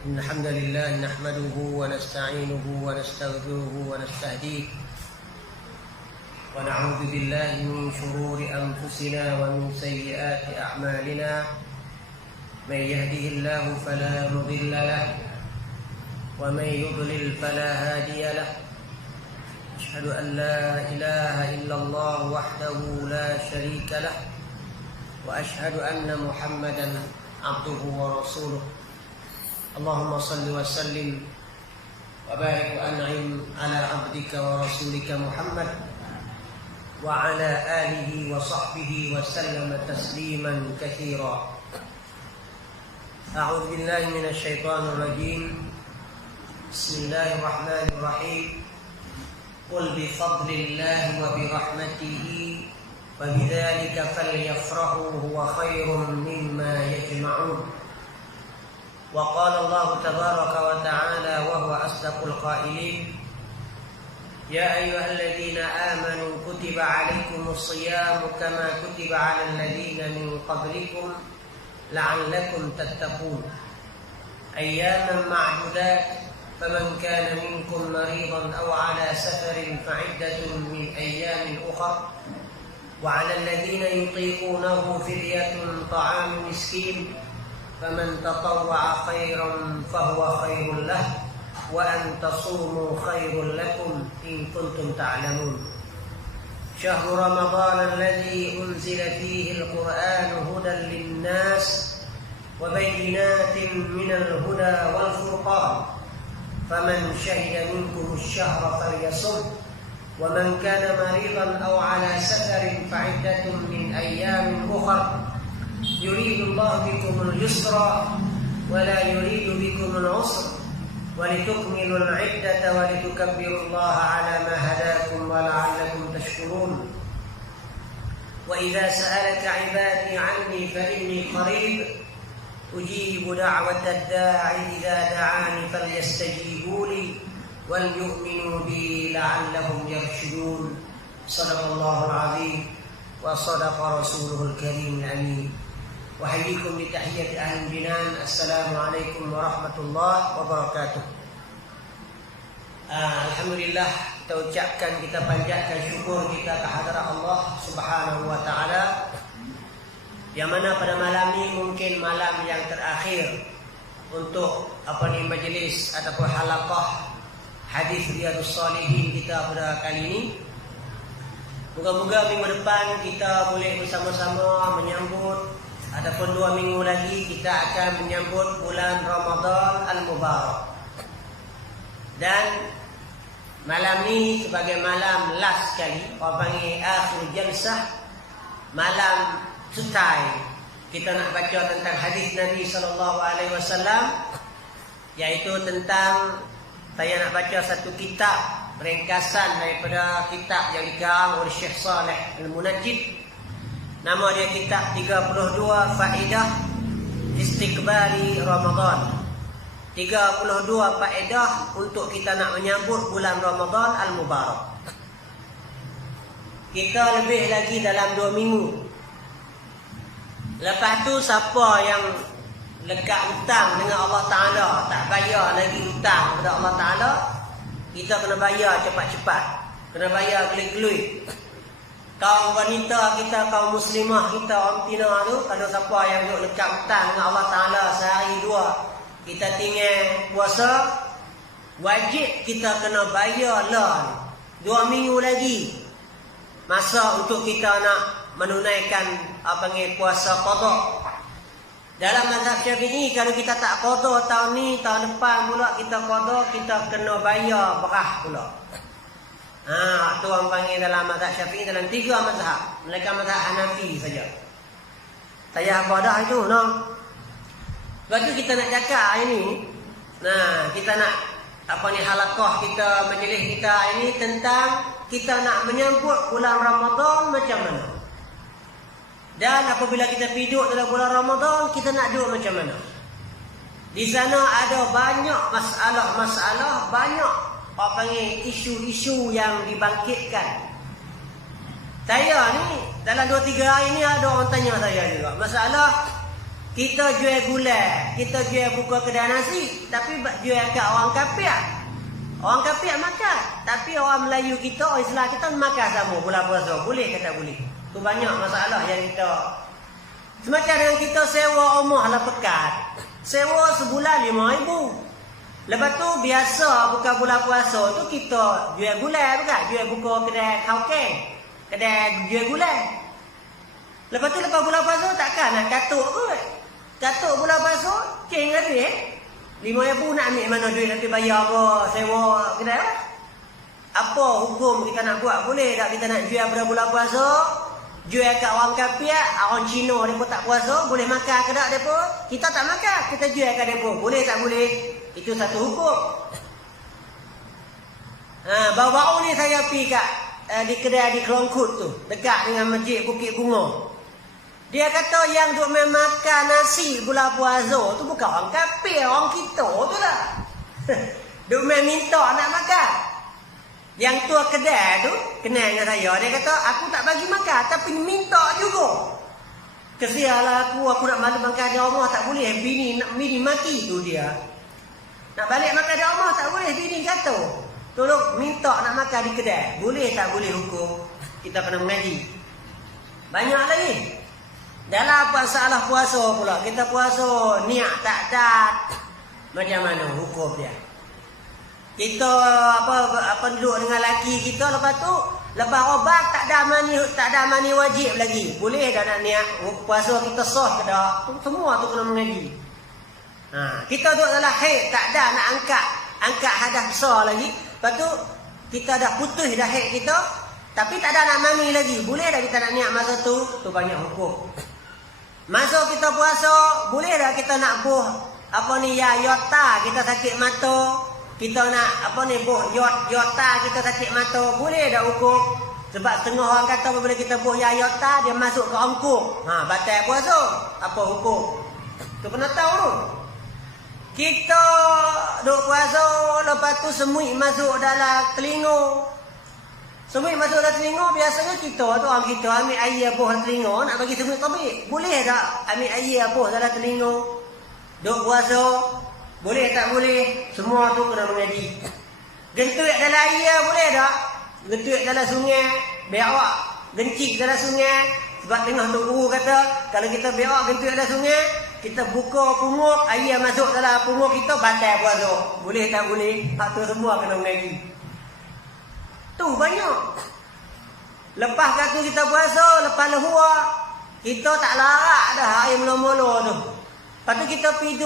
إن الحمد لله نحمده ونستعينه ونستغفره ونستهديه ونعوذ بالله من شرور أنفسنا ومن سيئات أعمالنا من يهده الله فلا مضل له ومن يضلل فلا هادي له أشهد أن لا إله إلا الله وحده لا شريك له وأشهد أن محمدا عبده ورسوله اللهم صل وسلم وبارك وأنعم على عبدك ورسولك محمد وعلى آله وصحبه وسلم تسليما كثيرا. أعوذ بالله من الشيطان الرجيم. بسم الله الرحمن الرحيم. قل بفضل الله وبرحمته وبذلك فليفرحوا هو خير مما يجمعون. وقال الله تبارك وتعالى وهو أصدق القائلين يا أيها الذين آمنوا كتب عليكم الصيام كما كتب على الذين من قبلكم لعلكم تتقون أياما معدودات فمن كان منكم مريضا أو على سفر فعدة من أيام أخر وعلى الذين يطيقونه فدية طعام مسكين فمن تطوع خيرا فهو خير له وأن تصوموا خير لكم إن كنتم تعلمون. شهر رمضان الذي أنزل فيه القرآن هدى للناس وبينات من الهدى والفرقان فمن شهد منكم الشهر فليصم ومن كان مريضا أو على سفر فعدة من أيام أخر يريد الله بكم اليسر ولا يريد بكم العسر ولتكملوا العدة ولتكبروا الله على ما هداكم ولعلكم تشكرون. وإذا سألك عبادي عني فإني قريب أجيب دعوة الداعي إذا دعاني فليستجيبوا لي وليؤمنوا بي لعلهم يرشدون. صدق الله العظيم وصدق رسوله الكريم الأمين. وحييكم بتحية أهل الجنان. السلام عليكم ورحمة الله وبركاته. Alhamdulillah, kita ucapkan, kita panjatkan syukur kita kehadrat Allah Subhanahu wa taala, yang mana pada malam ini mungkin malam yang terakhir untuk majlis ataupun halaqah hadis Riyadhus Shalihin kita pada kali ini. Moga-moga minggu depan kita boleh bersama-sama menyambut, ataupun 2 minggu lagi kita akan menyambut bulan Ramadan Al-Mubarak. Dan malam ni sebagai malam last sekali, orang panggil akhir jalsah, malam sutai, kita nak baca tentang hadis Nabi SAW, iaitu tentang, saya nak baca satu kitab ringkasan daripada kitab yang dikarang oleh Syekh Saleh Al-Munajjid. Nama dia kitab 32 Faedah Istiqbali Ramadan. 32 faedah untuk kita nak menyambut bulan Ramadan Al-Mubarak. Kita lebih lagi dalam 2 minggu. Lepas tu siapa yang lekat hutang dengan Allah Ta'ala, tak bayar lagi hutang kepada Allah Ta'ala, kita kena bayar cepat-cepat, kena bayar gelik-gelik. Kaum wanita kita, kaum muslimah kita, orang Tina tu, kalau siapa yang duk lekat hutang dengan Allah Ta'ala sehari 2, kita tinggal puasa, wajib kita kena bayar lah 2 minggu lagi masa untuk kita nak menunaikan puasa qada. Dalam mazhab Syafi'i, kalau kita tak qada tahun ni, tahun depan pula kita qada, kita kena bayar berah pula. Tu orang panggil dalam mazhab Syafi'i dalam 3 mazhab, melainkan mazhab Hanafi saja. Saya apa dah itu, no? Lepas tu kita nak cakap hari ni, kita nak halaqah kita, majlis kita ini tentang kita nak menyambut bulan Ramadan macam mana. Dan apabila kita duduk dalam bulan Ramadan, kita nak duduk macam mana. Di sana ada banyak masalah-masalah, banyak isu-isu yang dibangkitkan. Saya ni dalam 2-3 hari ni ada orang tanya saya juga masalah Kita jual gula, kita jual buka kedai nasi, tapi jual kat orang kafir. Orang kafir makan, tapi orang Melayu kita, orang Islam kita makan sama bulan puasa. Boleh ke tak boleh? Tu banyak masalah yang kita. Semacam dengan kita sewa rumah lah pekat. Sewa sebulan RM5,000. Lepas tu biasa bukan bulan puasa tu kita jual gula bukan? Jual buka kedai kaukeng. Kedai jual gula. Lepas tu lepas bulan puasa takkan nak katuk kot. Katuk bulan puasa, ceng ada RM5,000 nak ambil mana duit nanti bayar apa sewa kedai apa? Apa hukum kita nak buat? Boleh tak kita nak jual pada bulan puasa? Jual kat orang kafir, orang Cina mereka tak puasa, boleh makan ke tak mereka? Kita tak makan, kita jual kat mereka. Boleh tak boleh? Itu satu hukum. Baru-baru ni saya pergi kat di kedai di Kelongkut tu, dekat dengan Masjid Bukit Bunga. Dia kata yang duk makan nasi bulan puasa tu bukan orang kafir, orang kita tu lah. Duk minta nak makan. Yang tua kedai tu kenal dengan saya, dia kata aku tak bagi makan tapi minta juga. Kesialah aku nak malu makan di rumah tak boleh, bini mati tu dia. Nak balik makan di rumah tak boleh, bini kata tolong minta nak makan di kedai. Boleh tak boleh hukum? Kita kena mengaji. Banyak lagi. Dalam masalah puasa pula, kita puasa niat tak dat. Macam mana hukum dia? Kita apa duduk dengan laki kita, lepas tu lepas obat tak ada mani wajib lagi. Boleh dah nak niat puasa kita sah ke tak? Semua tu kena mengaji. Kita duduk dalam haid tak ada nak angkat hadas besar lagi. Lepas tu kita dah putus dah haid kita, tapi tak ada nak mani lagi. Boleh dah kita nak niat masa tu? Tu banyak hukum. Masa kita puasa, boleh dah kita nak buh yota, kita sakit mata. Kita nak buh yota, kita sakit mata. Boleh dah hukum. Sebab setengah orang kata apabila kita buh yota, dia masuk ke angkuk. Batal puasa. Apa hukum? Tu kena tahu tu. Kita duk puasa, lepas tu semut masuk dalam telinga. Semut masuk dalam telinga, biasanya kita tu orang kita ambil air buh dalam telinga, nak bagi semut tabik. Boleh tak ambil air buh dalam telinga? Duk puasa, boleh tak boleh? Semua tu kena mengaji. Gentuk dalam air boleh tak? Gentuk dalam sungai, berak, gencik dalam sungai. Sebab tengah tu guru kata, kalau kita berak gentuk dalam sungai, kita buka pungut, air masuk dalam pungut kita, batal puasa. Boleh tak boleh? Hak tu semua kena mengaji. Tu banyak. Lepas kata kita puasa, lepas luhur, kita tak larak dah air mula-mula tu. Lepas tu kita pergi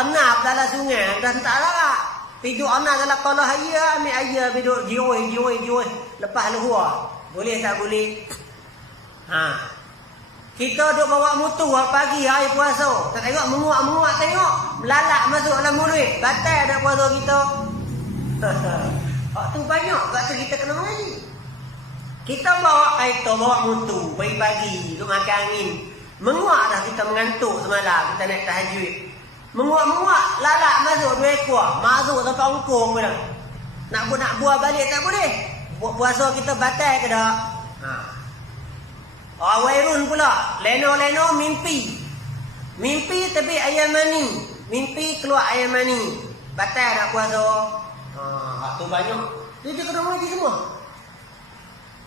anap dalam sungai, dan tak larak. Pergi anap dalam kolah air, ambil air, pergi jioi. Lepas luhur. Boleh tak boleh? Kita duk bawa mutu pagi hari puasa. Tak tengok menguak tengok, melalak masuk dalam mulut. Batal dah puasa kita. Tu banyak, sebab tu kita kena mengaji. Kita bawa kereta, bawa mutu, pagi-pagi, duduk makan angin. Menguak dah kita mengantuk semalam, kita naik tahajud. Menguak, lalak masuk 2 ekor. Masuk sampai ungkung pun dah. Nak buah balik tak boleh. Puasa kita batal ke tak? Orang Wairun pula, leno mimpi. Mimpi tapi air mani. Mimpi keluar air mani. Batal nak puasa. Tu banyak. Dia kena mengaji semua.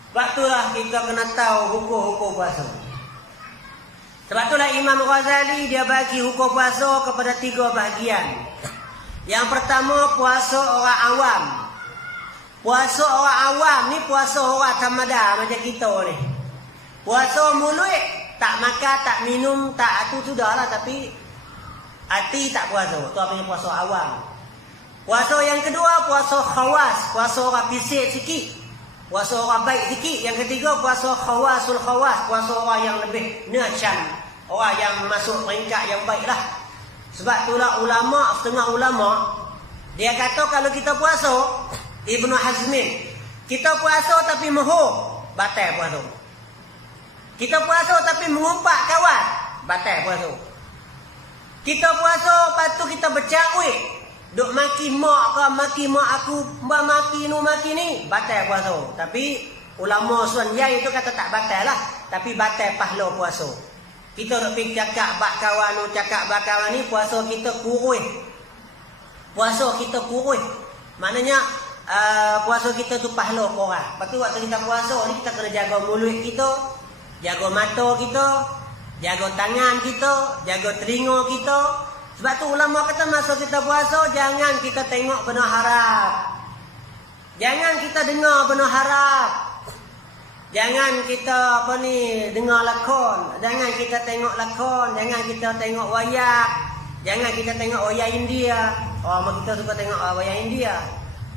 Sebab itulah kita kena tahu hukum-hukum puasa. Sebab itulah Imam Ghazali dia bagi hukum puasa kepada 3 bahagian. Yang pertama, puasa orang awam. Puasa orang awam ni puasa orang tamada macam kita ni. Puasa mulut, tak makan, tak minum, tak tu sudahlah, tapi hati tak puasa. Tu apa yang puasa awam. Puasa yang kedua, puasa khawas, puasa orang bisik sikit. Puasa orang baik sikit. Yang ketiga, puasa khawasul khawas, puasa orang yang lebih nasyam, orang yang masuk peringkat yang baiklah. Sebab itulah ulama, setengah ulama, dia kata kalau kita puasa, Ibnu Hazmin, kita puasa tapi mohon, batal puasa. Kita puasa tapi mengumpat kawan, batal puasa. Kita puasa, lepas tu kita bercakwik, duk maki mak ke, maki mak aku, maki ni, batal puasa. Tapi ulama Suan Yai itu kata tak batal lah, tapi batal pahala puasa. Kita nak pergi cakap bak kawan ni, puasa kita kurus. Puasa kita kurus. Maknanya puasa kita tu pahala korang. Lepas tu waktu kita puasa ni, kita kena jaga mulut kita, jaga mata kita, jaga tangan kita, jaga telinga kita. Sebab tu ulama kata masa kita puasa, jangan kita tengok benda haram. Jangan kita dengar benda haram. Jangan kita dengar lakon. Jangan kita tengok lakon. Jangan kita tengok wayang. Jangan kita tengok wayang India. Orang kita suka tengok wayang India.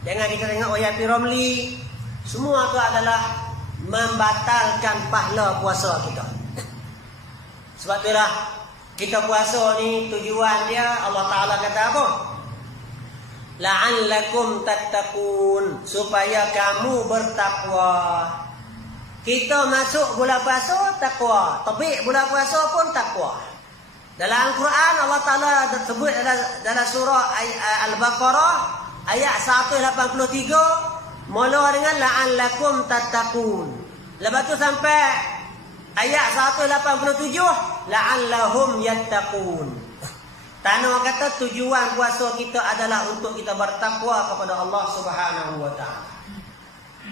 Jangan kita tengok wayang P. Ramlee. Semua itu adalah membatalkan pahala puasa kita. Sebab itulah kita puasa ni tujuan dia Allah Ta'ala kata apa? La'allakum tattaqun, supaya kamu bertakwa. Kita masuk bulan puasa takwa, tapi bulan puasa pun takwa. Dalam Al-Quran Allah Ta'ala sebut dalam surah Al-Baqarah ayat 183 mula dengan la'allakum tattaqun. Lepas tu sampai ayat 187 la'allahum yattaqun. Tanah kata tujuan puasa kita adalah untuk kita bertakwa kepada Allah Subhanahu wa taala.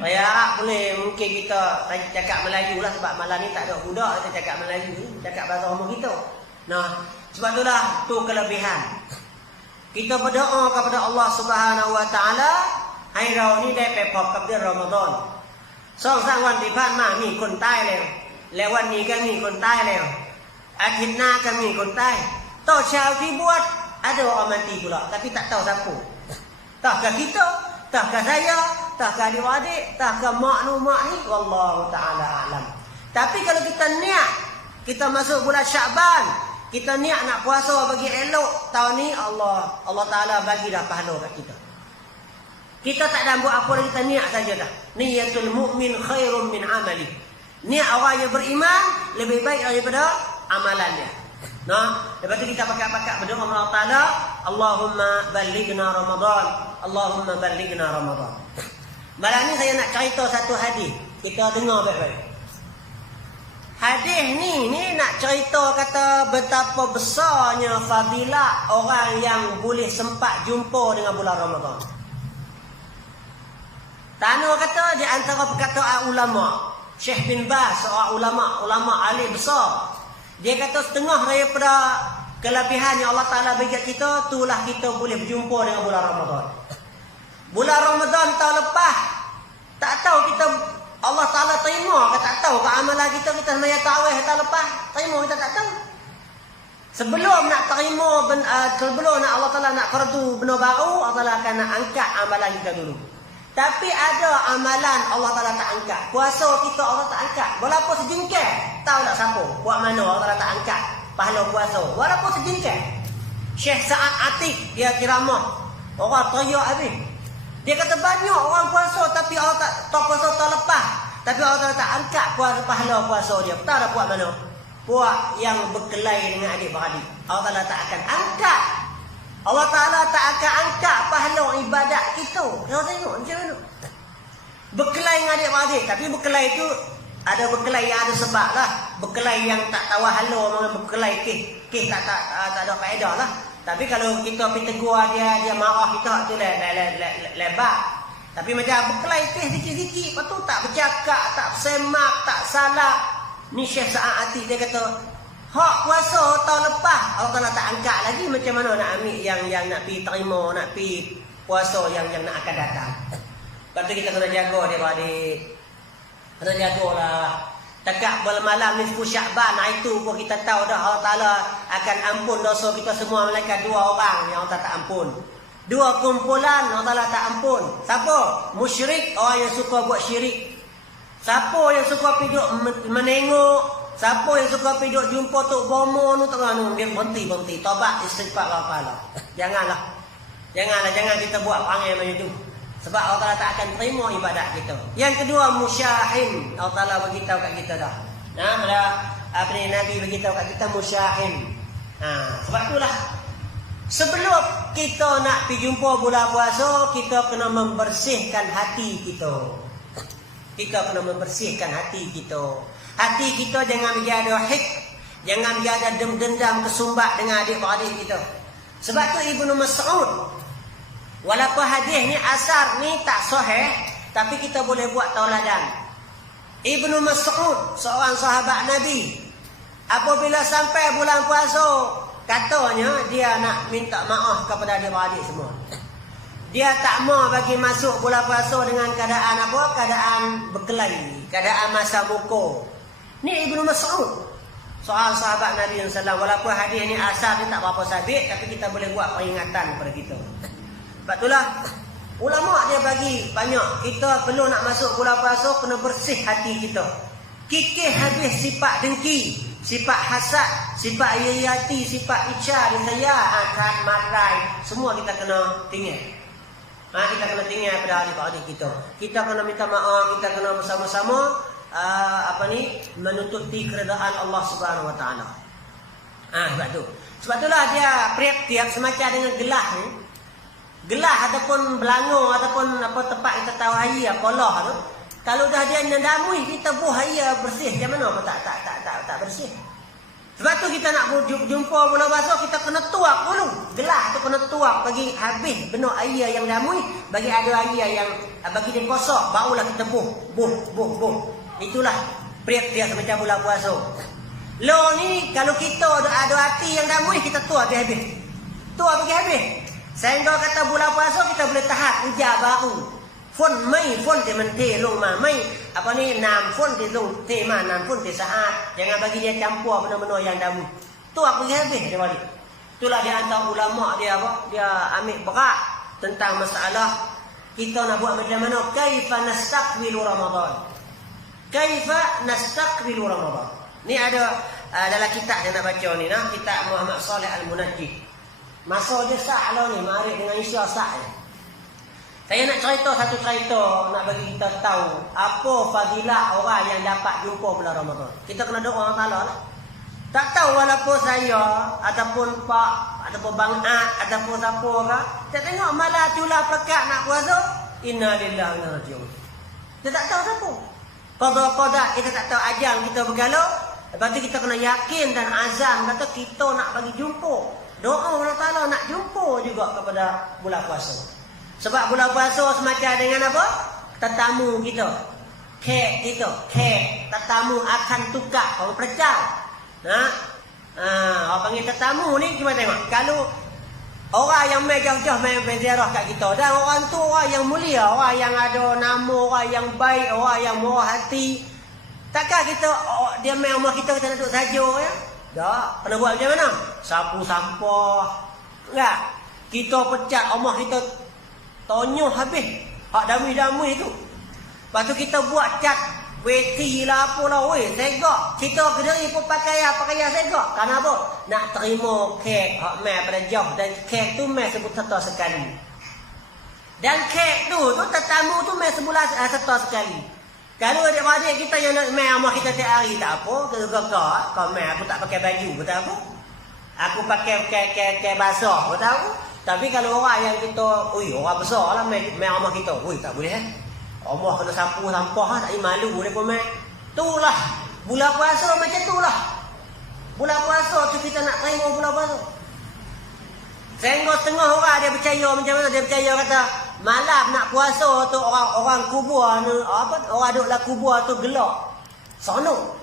Ya, boleh mungkin kita cakap Melayu lah sebab malam ni tak ada budak kita cakap Melayu, cakap bahasa rumah kita. Nah, sebab itulah tu kelebihan. Kita berdoa kepada Allah Subhanahu wa taala, haiเรานี่ได้ไปพบกับเดือนรอมฎอน2-3วันที่ผ่านมามีคนตายแล้ววันนี้ก็มีคนตายแล้วอาทิตย์หน้าก็มีคนตายต่อเช้าที่บวชada orang mati pula tapi tak tahu siapa. Tahkah kita, tahkah saya, tahkah adik-adik, tahkah mak ni, wallahu taala alam. Tapi kalau kita niat, kita masuk bulan Syaban, kita niat nak puasa bagi elok tahun ni, Allah taala bagi dah pahala kat kita. Kita tak ada buat apa, kita niat saja dah. Niyatul mukmin khairun min amali. Niat orang yang beriman lebih baik daripada amalannya. Nah, lepas tu kita pakai berdoa kepada Allah Taala, Allahumma ballighna Ramadan, Allahumma ballighna Ramadan. Malam ni saya nak cerita satu hadis. Kita dengar baik-baik. Hadis ni nak cerita kata betapa besarnya fadilah orang yang boleh sempat jumpa dengan bulan Ramadan. Tano kata di antara perkataan ulama, Syekh bin Baz, seorang ulama alim besar. Dia kata setengah daripada kelebihan yang Allah Ta'ala bagi kita, itulah kita boleh berjumpa dengan bulan Ramadan. Bulan Ramadan tahun lepas, tak tahu kita, Allah Ta'ala terima ke tak tahu ke amalan kita semayang tarawih tahun lepas, terima kita tak tahu. Sebelum nak terima, sebelum nak Allah Ta'ala nak fardu benda baru, Allah Ta'ala akan nak angkat amalan kita dulu. Tapi ada amalan Allah Ta'ala tak angkat. Puasa kita Allah tak angkat. Walaupun sejengkal. Tahu tak siapa? Buat mana Allah Ta'ala tak angkat pahala puasa. Walaupun sejengkal. Syekh Sa'ad Atiq, dia ceramah. Orang teriak habis. Dia kata banyak orang puasa tapi Allah tak puasa tahun lepas. Tapi Allah Ta'ala tak angkat pahala puasa dia. Tahu tak buat mana? Buat yang berkelahi dengan adik-beradik. Allah Ta'ala tak akan angkat. Allah Ta'ala tak akan angkat pahala ibadat kita. Kita tengok macam mana. Berkelahi dengan adik-beradik. Tapi berkelahi itu, ada berkelahi yang ada sebab lah. Berkelahi yang tak tahu hala, berkelahi kes tak ada faedah lah. Tapi kalau kita pergi tegur dia marah kita, itu lebar. Tapi macam berkelahi kes sikit-sikit, lepas tu tak bercakap, tak bersemak, tak salah. Ni Syekh Sa'ad Atiq dia kata, hak puasa tahun lepas Allah Ta'ala tak angkat lagi, macam mana nak ambil yang nak pergi terima, nak pergi puasa yang nak akan datang. Lepas tu kita kena jaga dia adik. Kena jagalah. Tekak malam nisfu Sya'ban, itu pun kita tahu dah Allah Ta'ala akan ampun dosa kita semua, melainkan 2 orang yang Allah tak ampun. 2 kumpulan Allah Ta'ala tak ampun. Siapa? Musyrik, orang yang suka buat syirik. Siapa yang suka pergi menengok, siapa yang suka pergi jumpa Tok Bomo tu tak anu, dia berhenti. Taubat istighfar Allah. Jangan kita buat perangai macam tu. Sebab Allah Ta'ala tak akan terima ibadat kita. Yang kedua, musyahin. Allah Ta'ala beritahu kat kita dah. Nabi beritahu kat kita musyahin. Sebab itulah sebelum kita nak pergi jumpa bulan puasa, kita kena membersihkan hati kita. Hati kita jangan menjadi ada Jangan dia ada dendam kesumbat dengan adik-beradik kita. Sebab tu Ibnu Mas'ud, walaupun hadis ni asar ni tak sahih, tapi kita boleh buat tauladan. Ibnu Mas'ud, seorang sahabat Nabi, apabila sampai bulan puasa, katanya dia nak minta maaf kepada adik-beradik semua. Dia tak mau bagi masuk bulan puasa dengan keadaan apa? Keadaan berkelahi, keadaan masa buku. Ni Ibnu Mas'ud, soal sahabat Nabi SAW. Walaupun hadis ni asal dia tak berapa sabit, tapi kita boleh buat peringatan kepada kita. Sebab itulah ulama dia bagi banyak. Kita perlu nak masuk bulan puasa, kena bersih hati kita. Kikih habis sifat dengki, sifat hasad, sifat iri hati, sifat icah, risaya, akad, marai. Semua kita kena tinggal. Kita kena tinggal pada adik-adik kita. Kita kena minta maaf, kita kena bersama-sama menutupi keredaan Allah Subhanahu Wa Taala. Sebab tu. Sebab itulah dia tiap semacam dengan gelah ni. Gelah ataupun belangor ataupun apa tempat kita tahu air polah tu. Kalau dah dia ndamui kita buh air bersih macam mana? Tak bersih. Sebab tu kita nak jumpa bulan puasa, kita kena tuak dulu. Gelah tu kena tuak bagi habis benar air yang damui, bagi ada air yang bagi dia kosong, barulah kita buh. Itulah dia semacam bulan puasa. Lo ni kalau kita ada hati yang damui, kita tuak habis. Tuak bagi habis. Sehingga kata bulan puasa kita boleh tahan ujar baru. Phun mai phun dia menteh long ma mai nam phun dia long teh ma nam phun dia saat. Jangan bagi dia campur benda-benda yang damu. Tu apa habis dia balik. Itulah dia antara ulama dia apa? Dia ambil berat tentang masalah kita nak buat macam mana, kaifa nastaqbilu Ramadan. Kaifa nastaqbilu Ramadan. Ni ada dalam kitab yang nak baca ni nah, kitab Muhammad Saleh Al-Munajjid. Masa dia sah lah ni, mari dengan Isya sah ni. Saya nak cerita satu cerita nak bagi kita tahu apa fadilah orang yang dapat jumpa bulan Ramadan. Kita kena doa Allah Taala lah. Tak tahu walaupun saya ataupun Pak ataupun Bang Ad ataupun siapa ke, kita tengok malah tulah pekat nak puasa, inna lillahi wa inna ilaihi raji'un. Kita tak tahu siapa. Qada kita tak tahu ajal kita bergalau. Lepas tu kita kena yakin dan azam kata kita nak bagi jumpa. Doa Allah Taala nak jumpa juga kepada bulan puasa. Sebab bulan puasa semacam dengan apa? Tetamu kita. Kek kita. Tetamu akan tukar. Orang percaya. Orang panggil tetamu ni cuma tengok. Kalau orang yang main jauh-jauh main ziarah kat kita. Dan orang tu orang yang mulia. Orang yang ada nama. Orang yang baik. Orang yang murah hati. Takkan kita dia main rumah kita nak duduk saja ya? Tak. Kena buat macam mana? Sapu sampah. Enggak. Kita pecat rumah kita. Tonyo habis. Hak damai-damai tu. Lepas tu kita buat cat. Weti lah apalah. Weh, segak. Kita kederi pun pakai segak. Kenapa? Nak terima kek. Hak mai pada jauh. Dan kek tu mai sebut satu sekali. Dan kek tu tetamu tu mai sebulan satu sekali. Kalau adik-adik kita yang nak mai rumah kita tiap hari tak apa. Gegak. Kau mai aku tak pakai baju. Betul apa? Aku pakai kek basah. Betul apa? Tapi kalau orang yang kita, orang besar lah main rumah kita. Tak boleh rumah kena sapu sampah tak malu dia pun main. Itulah bulan puasa macam itulah. Bulan puasa tu kita nak terima bulan puasa. Sehingga setengah orang dia percaya macam mana? Dia percaya kata malam nak puasa tu orang kubur ni orang duduk dalam kubur tu gelak. Sonok.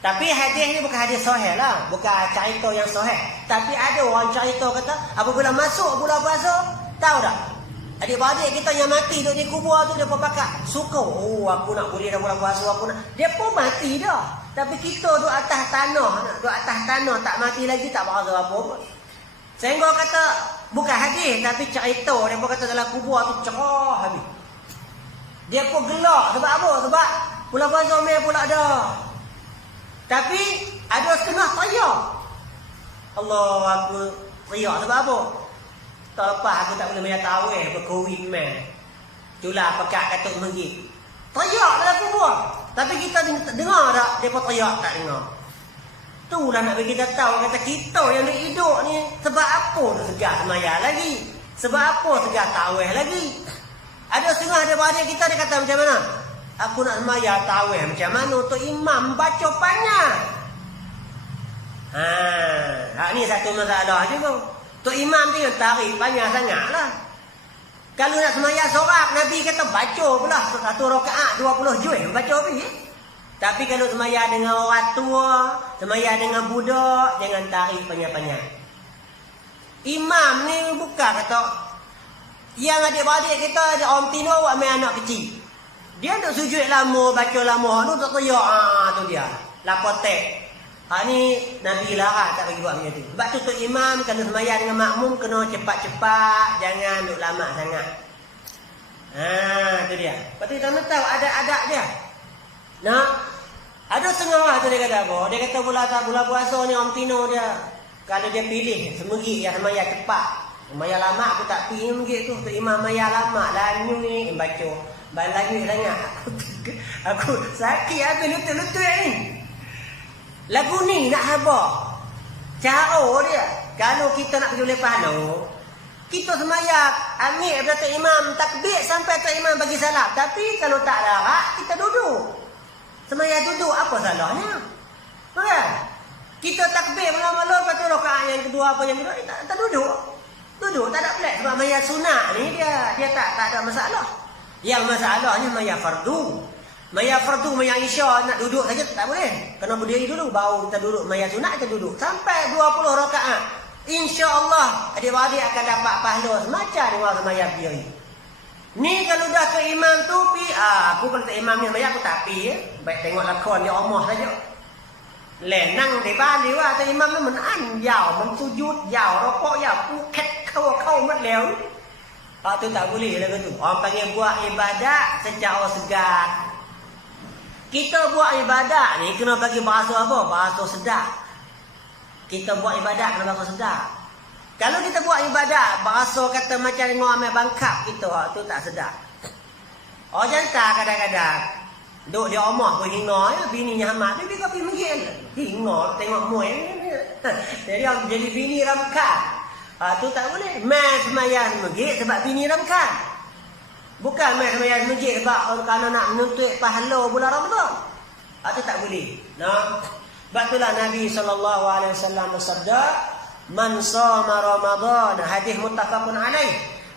Tapi hadis ni bukan hadis sahih lah. Bukan cerita yang sahih. Tapi ada orang cerita kata, apabila masuk bulan puasa, tahu tak? Adik-adik kita yang mati duduk di kubur tu, dia pun pakat. Suka. Aku nak boleh dah bulan puasa, aku nak. Dia pun mati dah. Tapi kita duduk atas tanah. Duduk atas tanah, tak mati lagi, tak berasa apa-apa. Sehingga kata, bukan hadis, tapi cerita. Dia pun kata dalam kubur tu cerah habis. Dia pun gelak. Sebab apa? Sebab bulan puasa mai pula dah. Tapi ada setengah teriak. Allah aku teriak sebab apa? Tak lepas aku tak boleh bayar tawih berkowin meh. Julah pekat katuk menggit. Teriak dalam kubur. Tapi kita dengar tak? Dia pun teriak tak dengar. Itulah nak bagi kita tahu kata kita yang hidup ni sebab apa tu segar semaya lagi? Sebab apa segar tawih lagi? Ada setengah daripada kita dia kata macam mana? Aku nak semaya tawih macam mana untuk imam baca panjang. Ni satu masalah juga. Tok Imam tengok tarik panjang sangatlah. Kalau nak sembahyang sorak, Nabi kata baca pula satu rakaat 20 juz, baca apa? Tapi kalau sembahyang dengan orang tua, sembahyang dengan budak, jangan tarik panjang-panjang. Imam ni bukan kata yang adik-beradik kita ada Om Tino buat main anak kecil. Dia nak sujud lama, baca lama, tu tak teriak. Tu dia. Lapotek. Ni Nabi larang tak bagi buat macam tu. Sebab tu Tok Imam kalau sembahyang dengan makmum kena cepat-cepat, jangan duk lama sangat. Tu dia. Lepas tu kita nak tahu ada adab dia. Nah, ada setengah orang tu dia kata apa? Dia kata bulan puasa ni Om Tino dia kalau dia pilih semegi yang sembahyang cepat. Sembahyang lama aku tak pilih semegi tu. Tok Imam sembahyang lama lanyu ni baca. Balagi sangat. Aku sakit habis lutut-lutut ni. Lagu ni nak habaq. Cara dia. Kalau kita nak pergi lepas pahala, kita sembahyang ambil daripada Tok Imam takbir sampai Tok Imam bagi salam. Tapi kalau tak larat, kita duduk. Sembahyang duduk, apa salahnya? Bukan? Kita takbir mula-mula, lepas tu rakaat yang kedua apa yang kedua, kita duduk. Duduk, tak ada pelik. Sebab sembahyang sunat ni dia tak ada masalah. Yang masalahnya sembahyang fardu. Maya fardu, maya isya nak duduk saja tak boleh. Kena berdiri dulu baru kita duduk. Maya sunat kita duduk sampai 20 rakaat. Insya-Allah adik-adik akan dapat pahala semacam dengan semaya berdiri. Ni kalau dah ke imam tu pi aku kalau tak imam ni maya aku tak pi baik tengok lakon dia omah saja. Lenang di bali wa tu imam ni menan yau, mensujud yau, rokok yau, puket kau mat leu. Tu tak boleh lagu tu. Orang panggil buat ibadat secara segar. Kita buat ibadat ni kena bagi bahasa apa? Bahasa sedap. Kita buat ibadat kena bahasa sedap. Kalau kita buat ibadat bahasa kata macam dengan amai bangkap kita, tu tak sedap. Jantan kadang-kadang duk dia omah pun hinga ya, bininya hamat dia pergi menggil. Hinga tengok muai. Jadi bini ramkat. Tu tak boleh. Mas semayang menggil sebab bini ramkat. Bukan main sembahyang masjid sebab kerana nak menuntut pahala bulan Ramadan. Itu tak boleh. Nah, sebab itulah Nabi SAW bersabda, "Man shoma Ramadan," hadis muttafaqun alaih.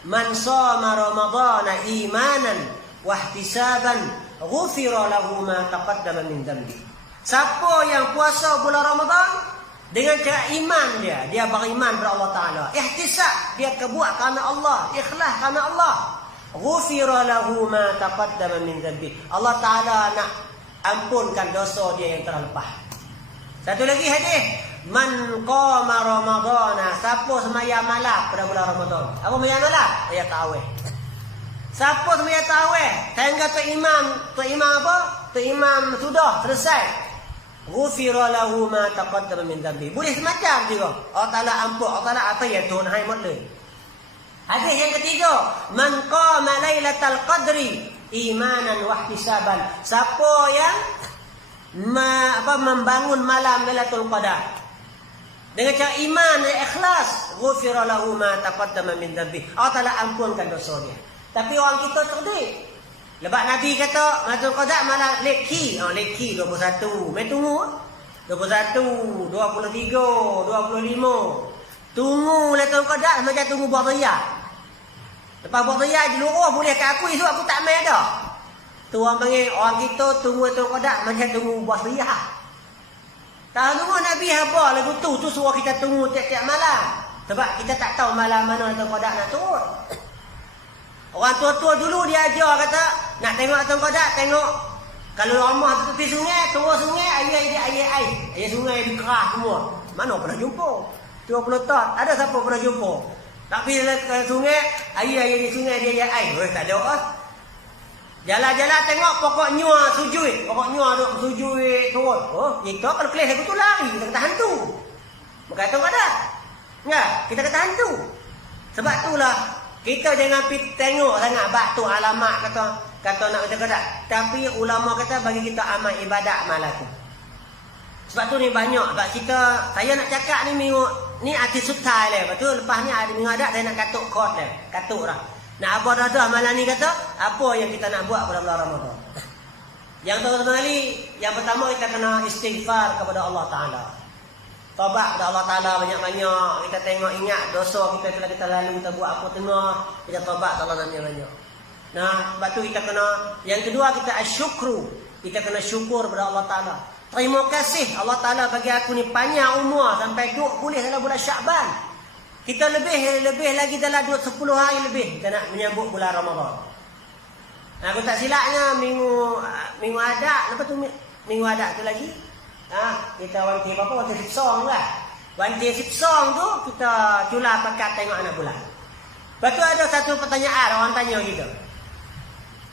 "Man shoma Ramadan imanan wa ihtisaban, ghufira lahu ma taqaddama min dhanbi." Siapa yang puasa bulan Ramadan dengan cara iman dia beriman kepada Allah Taala. Ihtisab, dia kebuat kerana Allah, ikhlas kerana Allah. Ghufira lahu ma taqaddama min dhanbi. Allah Taala nak ampunkan dosa dia yang telah lepas. Satu lagi hadis, man qama ramadhana, siapa sembahyang malam pada bulan Ramadan. Apa sembahyang malam? Ayat tarawih. Siapa sembahyang tarawih, tengok tu imam apa? Tu imam sudah selesai. Ghufira lahu ma taqaddama min dhanbi. Boleh semacam juga. Allah Taala ampun, Allah Taala apa yang Tuhan hai mot Hadis yang ketiga, man qama lailatal qadri imanan wa ihtisaban. Siapa yang membangun malam Lailatul Qadar dengan cara iman dan ikhlas, ghufira lahu ma taqaddama min dhanbi. Allah Taala ampunkan dosa dia. Tapi orang kita cerdik. Lepas Nabi kata Lailatul Qadar malam leki, leki 21. Mai tunggu 21, 23, 25. Tunggu Lailatul Qadar macam tunggu buat raya. Lepas buat raya jeluruh boleh kat aku esok aku tak main dah. Tu orang panggil orang kita tunggu Lailatul Qadar macam tunggu buat raya. Tak tunggu Nabi haba lagu tu suruh kita tunggu tiap-tiap malam. Sebab kita tak tahu malam mana Lailatul Qadar nak turun. Orang tua-tua dulu dia ajar kata nak tengok Lailatul Qadar tengok kalau rumah tu tepi sungai, turun sungai, air sungai dikerah semua. Mana pernah jumpa? 20 tahun, ada siapa pernah jumpa? Tapi ke sungai, air di sungai dia air. Tak ada orang. Jalan-jalan tengok pokok nyua sujud. Pokok nyua duk sujud turun. Kita kalau kelas aku tu lari, kita kata hantu. Bukan tahu ada. Enggak, kita kata hantu. Sebab itulah kita jangan tengok sangat batu alamat kata nak kita kata. Tapi ulama kata bagi kita amal ibadat malam tu. Sebab tu ni banyak sebab kita saya nak cakap ni minggu ni artis sutai le. Betul lepas ni ada minggu ada saya nak katuk kod le. Katuk dah. Nak apa dah malam ni kata apa yang kita nak buat pada bulan Ramadan. Yang pertama kali yang pertama kita kena istighfar kepada Allah Taala. Taubat kepada Allah Ta'ala banyak-banyak. Kita tengok ingat dosa kita telah kita lalu, kita buat apa tengah, kita taubat Allah banyak-banyak. Nah, sebab tu kita kena, yang kedua kita asyukru. Kita kena syukur kepada Allah Ta'ala. Terima kasih Allah Ta'ala bagi aku ni panjang umur sampai duduk boleh dalam bulan Syakban. Kita lebih lagi dalam 10 hari lebih kita nak menyambut bulan Ramadan. Nah, aku tak silapnya minggu adat, lepas tu minggu adat tu lagi. Kita wanti apa? Wanti sipsong lah. Wanti sipsong tu kita cula pakat tengok anak bulan. Lepas tu ada satu pertanyaan orang tanya kita.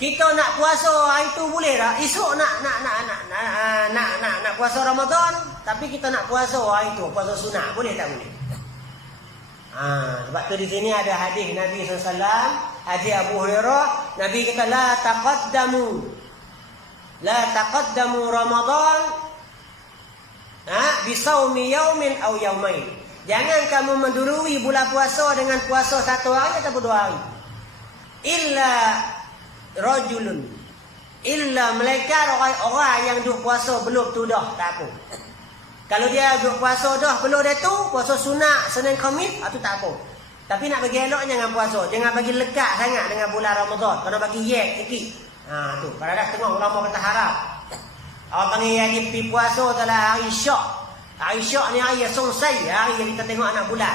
Kita nak puasa hari tu boleh tak? Esok nak puasa Ramadan, tapi kita nak puasa hari tu, puasa sunat, boleh tak boleh? Sebab tu di sini ada hadis Nabi SAW, hadis Abu Hurairah, Nabi kata la taqaddamu Ramadan bisaumi yaumin aw yaumain. Jangan kamu mendahului bulan puasa dengan puasa satu hari atau 2 hari. Illa mereka orang yang duk puasa belum tu dah tak apa. Kalau dia duk puasa dah belum dia tu puasa sunat Senin Khamis itu tak apa. Tapi nak bagi elok jangan puasa, jangan bagi lekat sangat dengan bulan Ramadan, kena bagi yek sikit. Tu pada dah tengok ulama kata haram. Orang panggil yang pergi puasa adalah hari Syak. Hari Syak ni hari yang songsai, hari yang kita tengok anak bulan.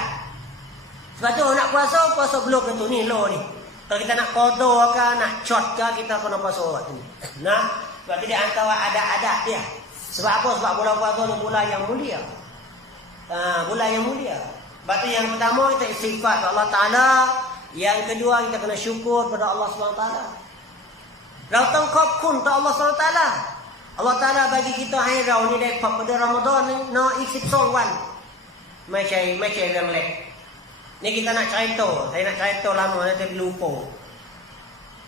Sebab tu nak puasa belum tentu ni lo ni. Kalau kita nak qada ke, nak cot ke, kita kena puasa waktu ni. Nah, sebab dia antara adat-adat dia. Sebab apa? Sebab bulan puasa ni bulan yang mulia. Bulan yang mulia. Sebab tu yang pertama kita istighfar kepada Allah Ta'ala. Yang kedua kita kena syukur kepada Allah SWT. Rautang khobkun kepada Allah SWT. Allah Ta'ala bagi kita hari rau ni pada Ramadan ni, no isip songwan. Macam yang lek. Ni kita nak cerita. Saya nak cerita lama, saya lupa.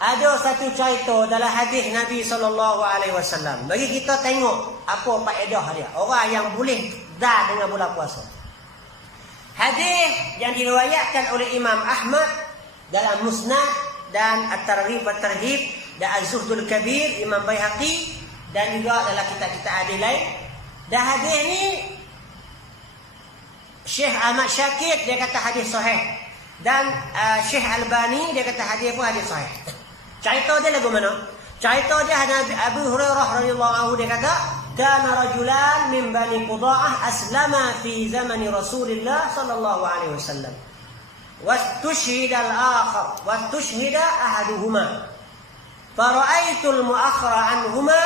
Ada satu cerita dalam hadis Nabi SAW. Bagi kita tengok apa faedah dia. Orang yang boleh dah dengan bulan puasa. Hadis yang diriwayatkan oleh Imam Ahmad dalam Musnad dan At-Targhib At-Tarhib dan Az-Zuhdul Kabir Imam Baihaqi dan juga dalam kitab-kitab hadis lain. Dan hadis ni Syekh Ahmad Syakir dia kata hadis sahih dan Syekh Albani dia kata hadis pun hadis sahih. Cerita dia lagu mana? Cerita dia Abu Hurairah radhiyallahu anhu dia kata kana rajulan min Bani Qudaah aslama fi zaman Rasulillah sallallahu alaihi wasallam. Wastushhida al-akhar wastushhida ahaduhuma. Fara'aitu al-mu'akhkhara anhuma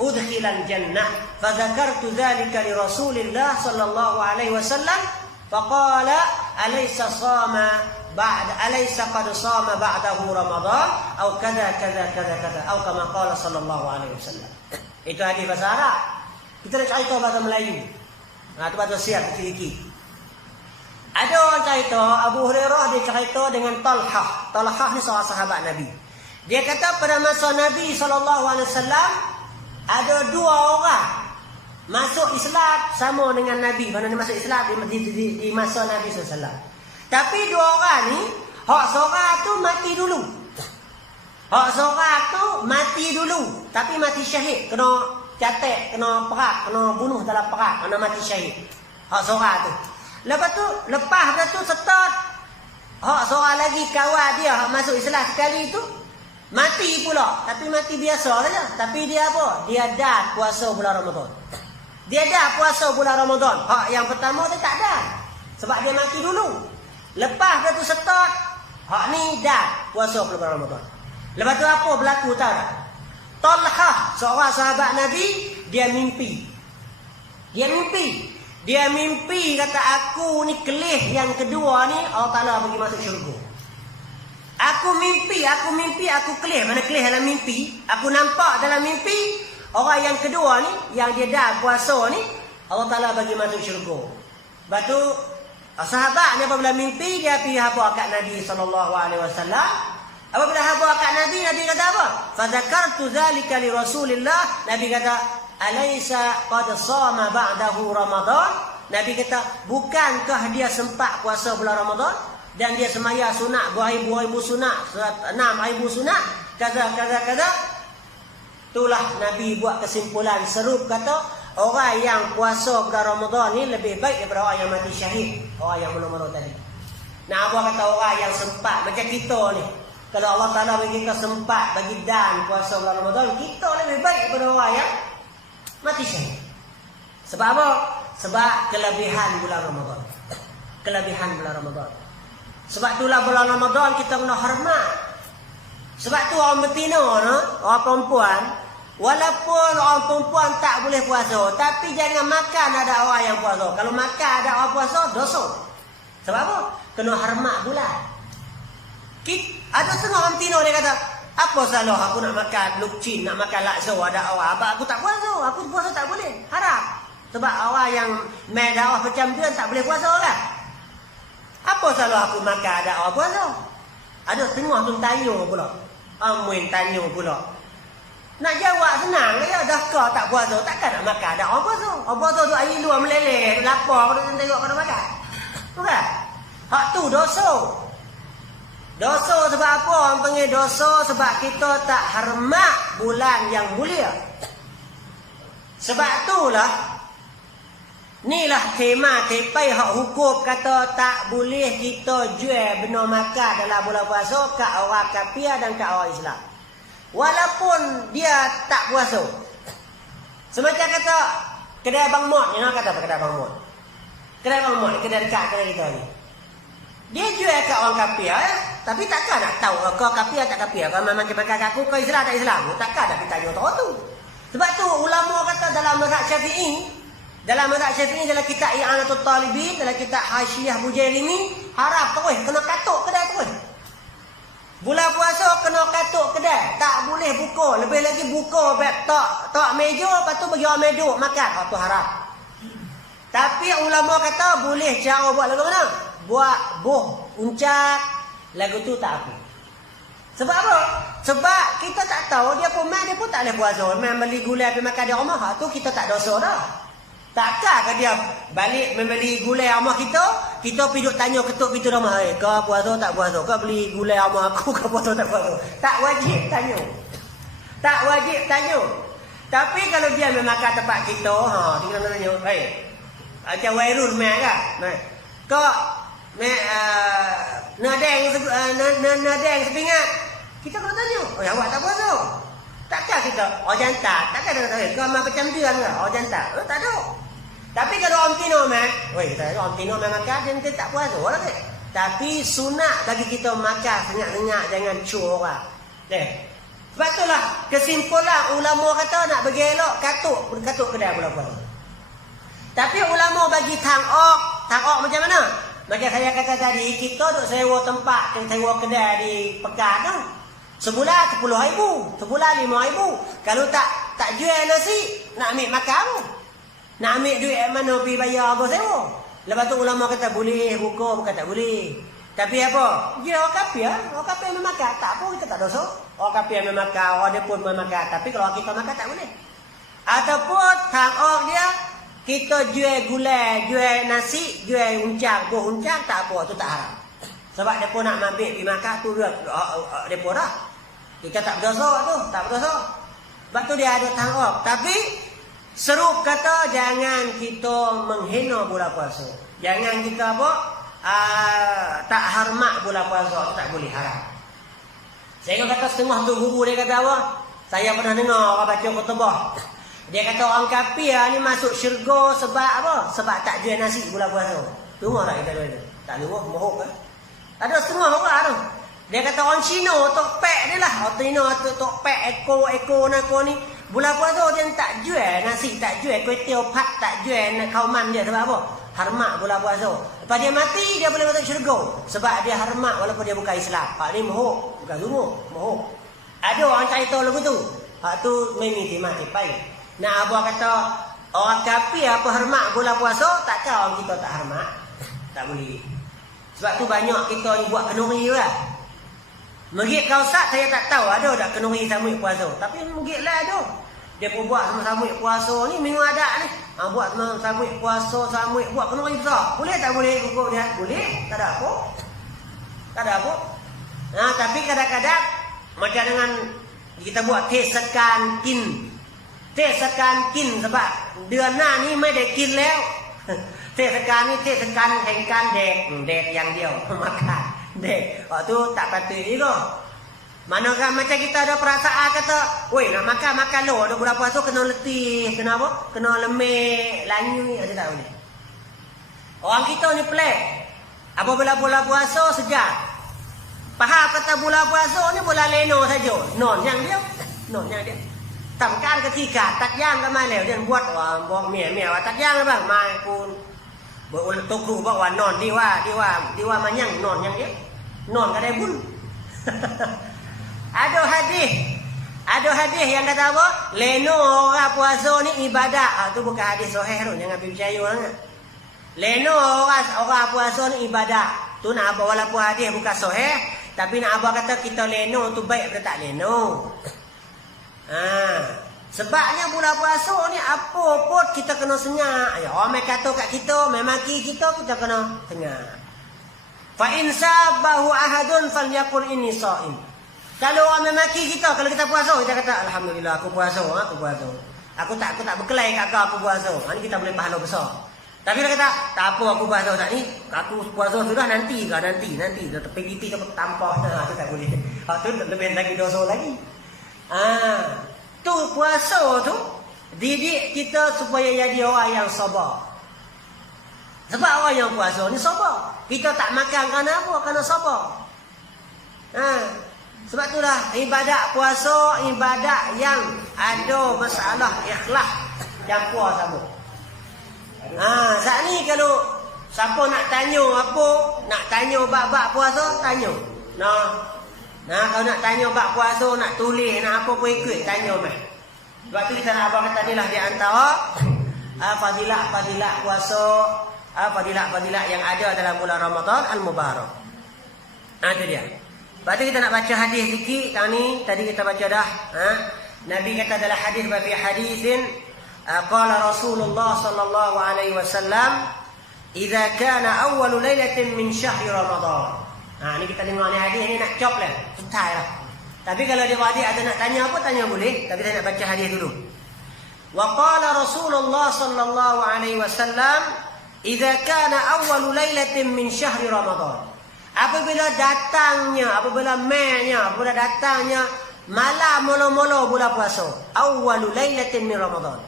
udkhila al-jannah. Fadzakartu dhalika li Rasulillah sallallahu alaihi wasallam faqala alaysa qad sama ba'dahu Ramadan atau kada atau kama qala sallallahu alaihi wasallam. Itu hadis bahasa Arab. Kita nak cerita bahasa Melayu. Tu bahasa siap sikit. Ada orang cerita Abu Hurairah dia cerita dengan Talhah. Talhah ni seorang sahabat Nabi. Dia kata pada masa Nabi sallallahu alaihi wasallam ada 2 orang masuk Islam sama dengan Nabi. Mana dia masuk Islam di masa Nabi SAW. Tapi 2 orang ni, hak seorang tu mati dulu. Tapi mati syahid. Kena catat, kena perak, kena bunuh dalam perak, kena mati syahid. Hak seorang tu. Lepas tu setat. Hak seorang lagi kawan dia, hak masuk Islam sekali tu, mati pula. Tapi mati biasa saja. Tapi dia apa? Dia dah puasa bulan Ramadan. Hak yang pertama dia tak dah. Sebab dia mati dulu. Lepas dia tu setat. Hak ni dah puasa bulan Ramadan. Lepas tu apa berlaku tahu tak? Talhah, seorang sahabat Nabi, dia mimpi. Dia mimpi kata aku ni kelih yang kedua ni Allah Ta'ala bagi masuk syurga. Aku mimpi, aku kelih. Mana kelih dalam mimpi? Aku nampak dalam mimpi orang yang kedua ni, yang dia dah puasa ni, Allah Ta'ala bagi masuk syurga. Lepas tu sahabat ni apabila mimpi dia pergi habaq kat Nabi SAW. Apabila habaq kat Nabi kata apa? Fadzakartu dzalika li Rasulillah. Nabi kata alaysa qad sama ba'dahu Ramadan. Nabi kata bukankah dia sempat puasa bulan Ramadan dan dia semaya sunat beribu-ribu sunat, 6,000 sunat, kaza. Itulah Nabi buat kesimpulan serup kata orang yang puasa bulan Ramadan ni lebih baik daripada orang yang mati syahid. Orang yang mula-mula tadi. Nah, apa kata orang yang sempat macam kita ni. Kalau Allah Ta'ala bagi kita sempat bagi dan puasa bulan Ramadan, kita lebih baik daripada orang yang mati syahid. Sebab apa? Sebab kelebihan bulan Ramadan. Kelebihan bulan Ramadan. Sebab itulah bulan Ramadan kita kena hormat. Sebab tu orang betina, orang perempuan, walaupun orang perempuan tak boleh puasa, tapi jangan makan ada orang yang puasa. Kalau makan ada orang puasa, dosa. Sebab apa? Kena hormat bulan. Ada setengah orang betina dia kata, apa salah aku nak makan lukcin, nak makan laksa ada orang. Apa aku tak puasa? Aku puasa tak boleh. Haram. Sebab orang yang main dakwah macam dia tak boleh puasa lah. Apa salah aku makan ada orang puasa? Ada setengah tu tanya pula. Amin tanya pula. Nak jawab senang ya, dah kau tak puasa, takkan nak makan ada orang puasa. Orang puasa tu air luar meleleh, lapar kau tengok kau nak makan. Bukan? Hak tu dosa. Dosa sebab apa? Orang panggil dosa sebab kita tak hormat bulan yang mulia. Sebab itulah inilah tema tepai hak hukum kata tak boleh kita jual benda makan dalam bulan puasa kat orang kafir dan kat orang Islam. Walaupun dia tak puasa. Semacam kata kedai Bang Mot, you know kata apa kedai Bang Mot? Kedai Bang Mot, kedai dekat kedai kita ni. Dia jual kat orang kafir tapi takkan nak tahu kau kafir tak kafir. Kau memang pakai aku kau Islam tak Islam. Takkan nak tanya tahu tu. Sebab tu ulama kata dalam mazhab Syafi'i, dalam kitab I'anatul Talibin, dalam kitab Hasyiah Bujairimi, haram terus kena katuk kedai terus. Bulan puasa kena katuk kedai, tak boleh buka, lebih lagi buka bab tak meja, lepas tu bagi orang meduk makan, tu haram. Tapi ulama kata boleh cara buat lagu mana? Buat boh uncak, lagu tu tak apa. Sebab apa? Sebab kita tak tahu dia pun main, dia pun tak boleh puasa. Main beli gulai pergi makan di rumah, tu kita tak dosa dah. Takkan ke dia balik membeli gulai rumah kita pergi duk tanya ketuk pintu rumah, kau puasa tak puasa? Kau beli gulai rumah aku, kau puasa tak puasa? Tak wajib tanya. Tak wajib tanya. Tapi kalau dia memang kat tempat kita, dia kena tanya, macam Wairul main kan? Kau nadeng sepingat. Kita kena tanya, awak tak puasa? Takkan kita, jantan, takkan dia kata, kau memang macam dia ke? Jantan, tak ada. Tapi kalau orang Tino orang Tino memang makan, dia tak puasa lah ke? Tapi sunat bagi kita makan sengat-sengat, jangan cur orang. Sebab itulah kesimpulan ulama kata nak bagi elok, katuk kedai bulan puasa. Tapi ulama bagi tangok macam mana? Macam saya kata tadi, kita duk sewa tempat, sewa kedai di Pekan tu. Sebulan 10,000, sebulan 5,000. Kalau tak jual nasi, nak ambil makan. Nak ambil duit mana pergi bayar apa sewa. Lepas tu ulama kata boleh buka, bukan tak boleh. Tapi apa? Dia orang kafir memang makan. Tak apa, kita tak dosa. Orang kafir memang makan, orang dia pun memang makan. Tapi kalau kita makan tak boleh. Ataupun tangok dia, kita jual gulai, jual nasi, jual uncang, buah uncang, tak apa, tu tak haram. Sebab dia pun nak ambil pergi makan tu dia pun dah. Kita tak berdosa tu, tak berdosa. Sebab tu dia ada tangok. Tapi seru kata jangan kita menghina bulan puasa. Jangan kita apa? Tak hormat bulan puasa, tu tak boleh, haram. Saya kata setengah tu guru dia kata apa? Saya pernah dengar orang baca khutbah. Dia kata orang kafir ni masuk syurga sebab apa? Sebab tak jual nasi bulan puasa. Tunggu tak kita dulu? Tak tunggu, mohok kan? Ada setengah orang tu. Dia kata orang Cina tok pek dia lah. Orang Cina tok pek ekor ni. Bulan puasa dia tak jual nasi, tak jual kuih tiaw pat, tak jual kauman dia. Sebab apa? Hormat bulan puasa. Lepas dia mati, dia boleh masuk syurga. Sebab dia hormat walaupun dia bukan Islam. Hak ni mohok. Bukan sungguh, mohok. Ada orang cerita lagu tu. Hak tu memang timah tipai. Nah, Abah kata orang kafir apa hormat bulan puasa, takkan orang kita tak hormat? Tak boleh. Sebab tu banyak kita ni buat kenuri lah. Megit kausat saya tak tahu ada tak kenuri samui puasa. Tapi megit lah ada. Dia pun buat samui puasa ni minggu ada ni. Buat samui puasa, buat kenuri besar. Boleh tak boleh ukur dia? Boleh. Tak ada apa. Tak ada apa. Tapi kadang-kadang macam dengan kita buat tes sekan kin. เทศกาลกินsebabเดือนหน้านี้ไม่ได้กินแล้วเทศกาลนี้เทศกาลแห่งการแดกอย่างเดียว makan dek waktu tak patut juga. Manakah macam kita ada perasaan kata, "Woi, nak makan lo, ada bulan puasa kena letih, kena apa? Kena lemik, lanyu," ada tak boleh. Orang kita ni pelik. Apabila bulan puasa sejak. Faham kata bulan puasa ni bulan leno saja. Non yang dia. Tengkan ketika tak yang ke maiแล้ว dia buat buat เมียว่า tak yang bang mai pun ตัวครูบอกว่านอนดีว่ามันยังนอนอย่างเดียวนอนก็ได้บุญ ada hadis yang kata apa leno orang puasa ni ibadah tu bukan hadis sahih tu jangan percaya sangat leno orang puasa ni ibadah tu nak apa walaupun hadis bukan sahih tapi nak apa kata kita leno tu baik atau tak leno sebabnya bulan puasa ni apa pun kita kena senyap. Ya, orang kata kat kita, memaki kita kena senyap. Fa in sabahu ahadun falyaqul inni shaim. Kalau orang memaki kita, kalau kita puasa, kita kata alhamdulillah aku puasa. Aku tak berkelahi kat kau aku puasa. Ini kita boleh pahala besar. Tapi dia kata, tak apa aku puasa tak ni. Aku puasa sudah nanti. PGT tu tampah tu tak boleh. Tu lebih lagi dosa lagi. Tu puasa tu didik kita supaya jadi orang yang sabar. Sebab orang yang puasa ni sabar. Kita tak makan kerana apa? Kerana sabar. Sebab itulah ibadat puasa ibadat yang ada masalah ikhlas campur sama. Saat ni kalau siapa nak tanya apa, nak tanya bab-bab puasa, tanya. Kalau nak tanya bab puasa, nak tulis, nak apa pun ikut, tanya mai. Sebab tu kita nak abang kata ni lah di antara fadilat puasa, fadilat yang ada dalam bulan Ramadan al-Mubarak. Itu dia. Lepas tu kita nak baca hadis sikit. Tadi kita baca dah. Nabi kata dalam hadis, fi hadisin qala Rasulullah sallallahu alaihi wasallam, "Idza kana awwalu lailatin min syahri Ramadan." Ni kita dengar ni hadis ni nak cop lah. Setai lah. Tapi kalau dia adik ada nak tanya apa, tanya boleh. Tapi saya nak baca hadis dulu. Wa qala Rasulullah sallallahu alaihi wasallam, "Idza kana awwalu lailatin min syahri Ramadan." Apabila datangnya malam mula-mula bulan puasa. Awwalu lailatin min Ramadan.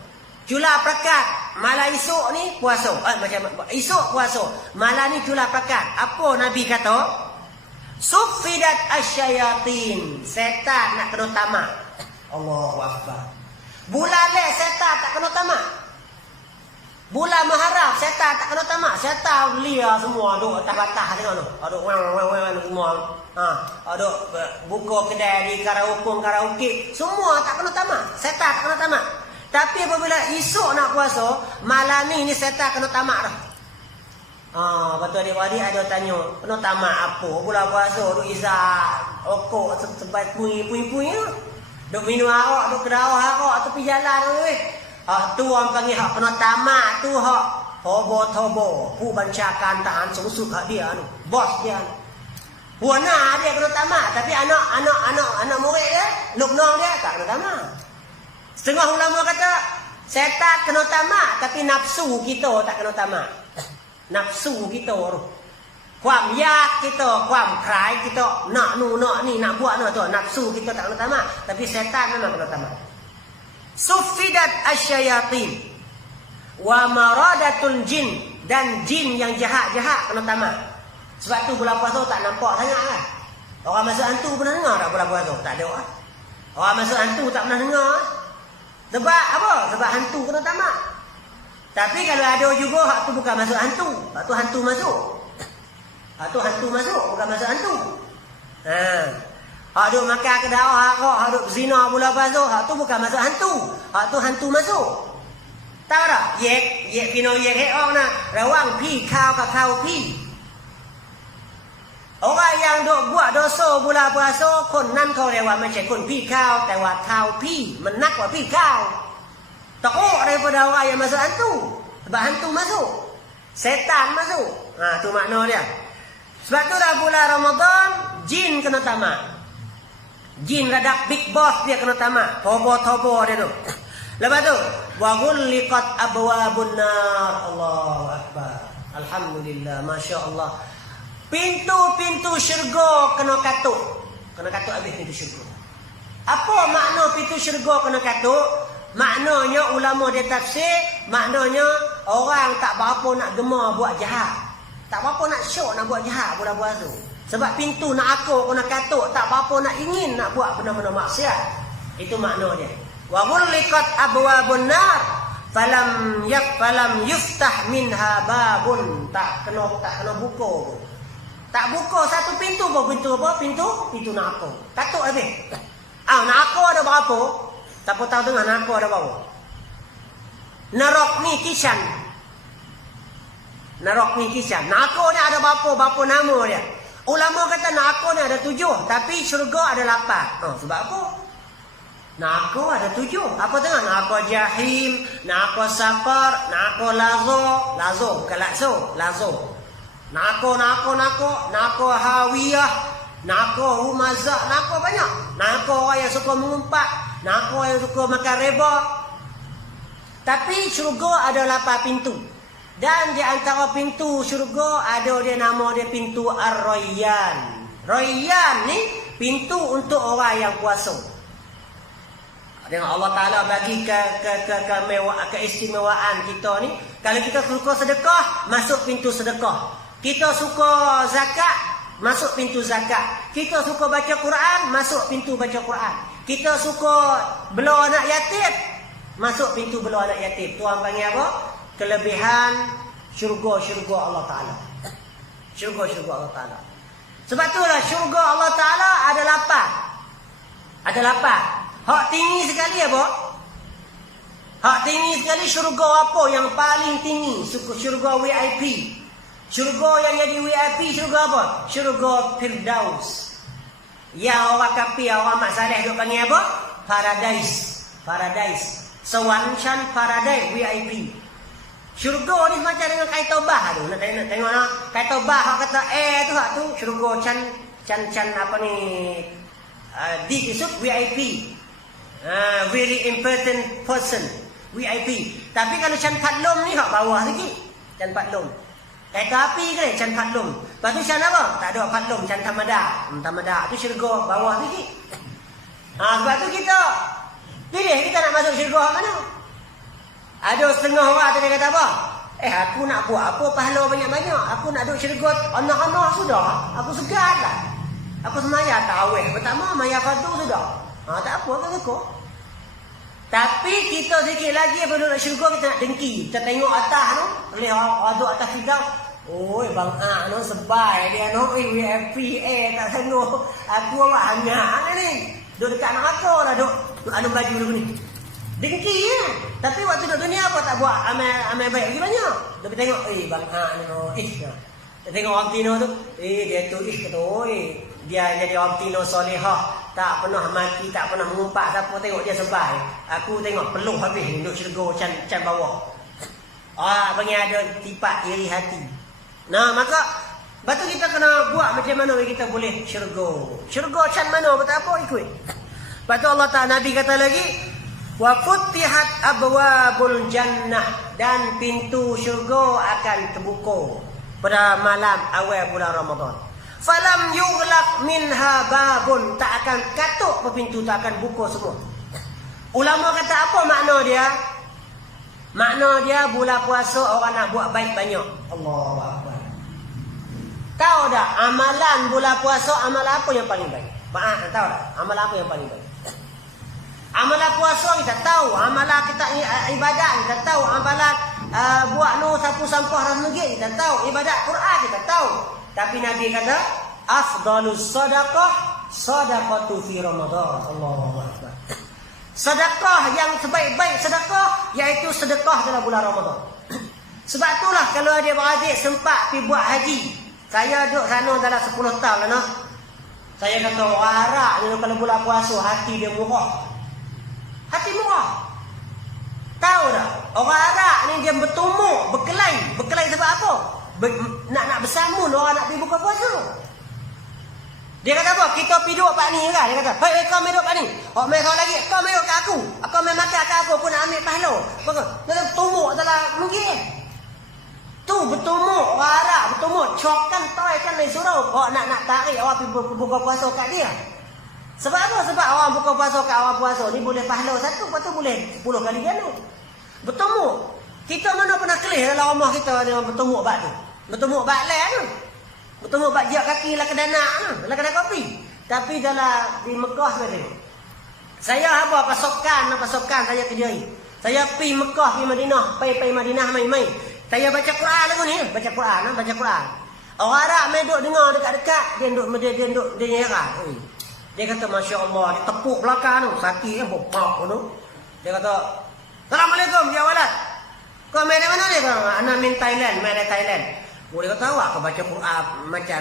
Jula prakat malam esok ni puasa. Macam esok puasa. Malam ni jula prakat. Apa Nabi kata? Sufidat asyayatin. Setan nak kena tamak. Allahu Akbar. Bulan le setan tak kena tamak. Bulan Muharram setan tak kena tamak. Setan lia semua duk atas batas tengok tu. Aduk wang semua. Aduk buka kedai di karaoke. Semua tak kena tamak. Setan tak kena tamak. Tapi apabila esok nak puasa, malam ni setan kena tamak dah. Betul adik-adik ada tanya, kena tamak apa? Bulan puasa duk isap rokok sebat puing-puing. Duk minum arak, duk kedawah arak tepi jalan tu. Tu orang panggil hak kena tamak tu hak hobo-hobo. Pu bancakan tahan sungsuk hak dia tu. Bos dia. Puana dia kena tamak, tapi anak murid dia, luknong dia tak kena tamak. Setengah ulama kata setan kena tamak, tapi nafsu kita tak kena tamak. Nafsu kita tu. Kuam yak kita, kuam krai kita, nak ni, nak buat tu. Nafsu kita tak kena tamak, tapi setan memang kena tamak. Sufidat asyayatin wa maradatul jin, dan jin yang jahat-jahat kena tamak. Sebab tu bulan puasa tak nampak sangat kan. Orang masuk hantu pernah dengar tak bulan puasa? Tak ada lah. Orang masuk hantu tak pernah dengar. Sebab apa? Sebab hantu kena tamak. Tapi kalau ada juga hak tu bukan masuk hantu. Hak tu hantu masuk. Hak tu hantu masuk, bukan masuk hantu. Hak duk makan kedawah arak, hak duk zina bulan puasa, hak tu bukan masuk hantu. Hak tu hantu masuk. Tahu tak? Yek pino yek hek orang nak. Rawang pi kau ke kau pi. Orang yang duk buat dosa bulan puasa,คนนั้นเขาเรียกว่าไม่ใช่คนพี่ข้าวแต่ว่าข้าวพี่มันนักกว่าพี่ข้าว Teruk daripada orang yang masuk hantu. Sebab hantu masuk, setan masuk. Tu makna dia. Sebab tu dah bulan Ramadan, jin kena tamak. Jin radak big boss dia kena tamak. Tobo dia tu. Lepas tu, wa ghulliqat abwabun nar. Allahu akbar. Alhamdulillah, masya-Allah. Pintu-pintu syurga kena katuk. Kena katuk habis pintu syurga. Apa makna pintu syurga kena katuk? Maknanya ulama dia tafsir, maknanya orang tak berapa nak gemar buat jahat. Tak berapa nak syok nak buat jahat buat tu. Sebab pintu nak aku kena katuk, tak berapa nak ingin nak buat benda-benda maksiat. Itu makna dia. Wa ghulliqat abwabun nar falam yuftah minha babun. Tak kena buka. Tak buka satu pintu pun. Pintu apa? Pintu neraka. Katuk habis. Neraka ada berapa? Siapa tahu tengah neraka ada berapa? Neraka ni kisah. Neraka ni kisah. Neraka ni ada berapa nama dia? Ulama kata neraka ni ada 7, tapi syurga ada 8. Sebab apa? Neraka ada 7. Apa tengah? Neraka jahim, neraka saqar, neraka lazo bukan lazo. Neraka hawiyah, neraka humazah, neraka banyak. Neraka orang yang suka mengumpat, neraka yang suka makan riba. Tapi syurga ada 8 pintu. Dan di antara pintu syurga ada dia nama dia pintu Ar-Rayyan. Rayyan ni pintu untuk orang yang puasa. Dengan Allah Ta'ala bagi keistimewaan kita ni. Kalau kita suka sedekah, masuk pintu sedekah. Kita suka zakat, masuk pintu zakat. Kita suka baca Quran, masuk pintu baca Quran. Kita suka bela anak yatim, masuk pintu bela anak yatim. Tuhan panggil apa? Kelebihan syurga Allah Ta'ala. Syurga Allah Ta'ala. Sebab itulah syurga Allah Ta'ala ada 8. Ada 8. Hak tinggi sekali apa? Hak tinggi sekali syurga apa yang paling tinggi? Syurga VIP. Syurga yang jadi VIP syurga apa? Syurga Firdaus. Yang orang kafir, orang mak saleh duk panggil apa? Paradise. Sewancan Paradise VIP. Syurga ni macam dengan kait Taubah tu. Nak tengok nak kait Taubah hak kata hak tu syurga can apa ni? Di isuk VIP. Very important person VIP. Tapi kalau can Patlum ni hak bawah sikit. Can Patlum. Kereta api ke can Patlum. Lepas tu can apa? Tak ada Patlum, can Tamada. Tu syurga bawah sikit. Sebab tu kita pilih kita nak masuk syurga mana? Ada setengah orang tadi kata apa? Aku nak buat apa pahala banyak-banyak. Aku nak duduk syurga anak-anak sudah. Aku segar lah. Aku semaya tarawih pertama, maya fardu sudah. Tak apa kan suka. Tapi kita sikit lagi apabila nak syurga kita nak dengki. Kita tengok atas tu, boleh orang duduk atas kita. Oi bang no sebai dia no VIP tak sanggup. Aku awak hanya ni. Duduk dekat anak aku lah duduk anu baju dulu ni. Dengki ya. Tapi waktu duduk dunia apa tak buat amal baik lagi banyak. Tapi tengok bang no Kita tengok orang Tino tu, dia tu kata dia jadi orang Tino solehah. Tak pernah mati, tak pernah mengumpat siapa, tengok dia sebai. Aku tengok peluh habis duduk syurga can bawah. Panggil ada tipak iri hati. Maka lepas tu kita kena buat macam mana kita boleh syurga. Syurga can mana, betul apa ikut. Lepas tu Allah Ta'ala Nabi kata lagi, wa futihat abwabul jannah, dan pintu syurga akan terbuka pada malam awal bulan Ramadan. Falam yughlaq minha babun, tak akan katuk pintu, tak akan buka semua. Ulama kata apa makna dia? Makna dia bulan puasa orang nak buat baik banyak. Allahu Akbar. Tahu tak amalan bulan puasa, amalan apa yang paling baik? Tahu tak amalan apa yang paling baik? Amalan puasa kita tahu, amalan kita ibadat kita tahu, amalan buat sapu sampah masjid kita tahu, ibadat Quran kita tahu. Tapi Nabi kata, afdalus sadaqatu fi Ramadan. Allahu Akbar. Sedekah yang sebaik-baik sedekah iaitu sedekah dalam bulan Ramadan. Sebab itulah kalau adik-beradik sempat pergi buat haji. Saya duduk sana dalam 10 tahun lah. Saya kata orang Arab ni kalau bulan puasa hati dia murah. Hati murah. Tahu tak? Orang Arab ni dia bertumuk, berkelahi. Berkelahi sebab apa? Nak bersambung orang nak pergi buka puasa. Dia kata apa? Kita pergi duduk pak ni kan? Dia kata, hei kau main duduk pak ni. Oh main kau lagi, kau main duduk kat aku. Kau main makan kat aku pun nak ambil pahala. Dia kata, bertumuk dalam mungkin. Tu bertumuk, warak, bertumuk. Cokkan, toy kan dari surau. Oh nak tarik awak pergi buka puasa kat dia. Sebab apa? Sebab orang buka puasa kat awak puasa ni boleh pahala satu, lepas tu boleh 10 kali ganda. Bertumuk. Kita mana pernah kelih dalam rumah kita dengan bertumuk bak tu. Bertumuk bak leh tu. Bertemu bak jak kaki lah kedana lah kedai kopi. Tapi dalam di Mekah saya tengok. Saya apa pasokan saya kerjai. Saya pergi Mekah, pergi Madinah, pergi Madinah mai. Saya baca Quran lagu ni, baca Quran. Orang Arab main duduk dengar dekat-dekat, dia duduk dia nyerah. Dia kata masya-Allah, dia tepuk belakang tu, sakit kan bopok tu. Dia kata, "Assalamualaikum ya walad." Kau main dari mana ni? Ana main Thailand, main dari Thailand. Boleh kata awak kau baca Quran macam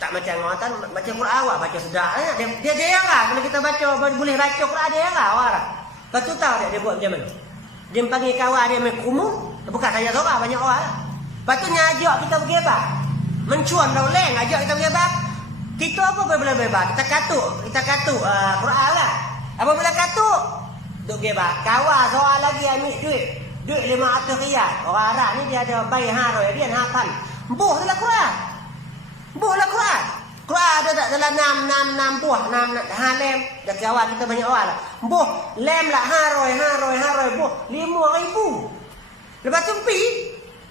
tak macam orang baca Quran awak baca sedap dia lah kalau kita baca boleh baca Quran dia lah awak. Lepas tu tahu dia buat macam mana? Dia panggil kawan dia main kumu, bukan saya seorang banyak orang lah. Lepas tu ngajak kita pergi bebas. Mencuan dah leng ajak kita pergi bebas. Kita apa boleh bebas? Kita katuk Quran lah. Apabila katuk duk bebas. Kawan seorang lagi ambil duit 500 riyal. Orang Arab ni dia ada bayi haroi dia hafal. Buh dalam Quran. Quran ada tak dalam 6 buah, 6 lem. Dah kawan kita banyak orang lah. Buh lem lah haroi buh 5,000. Lepas tu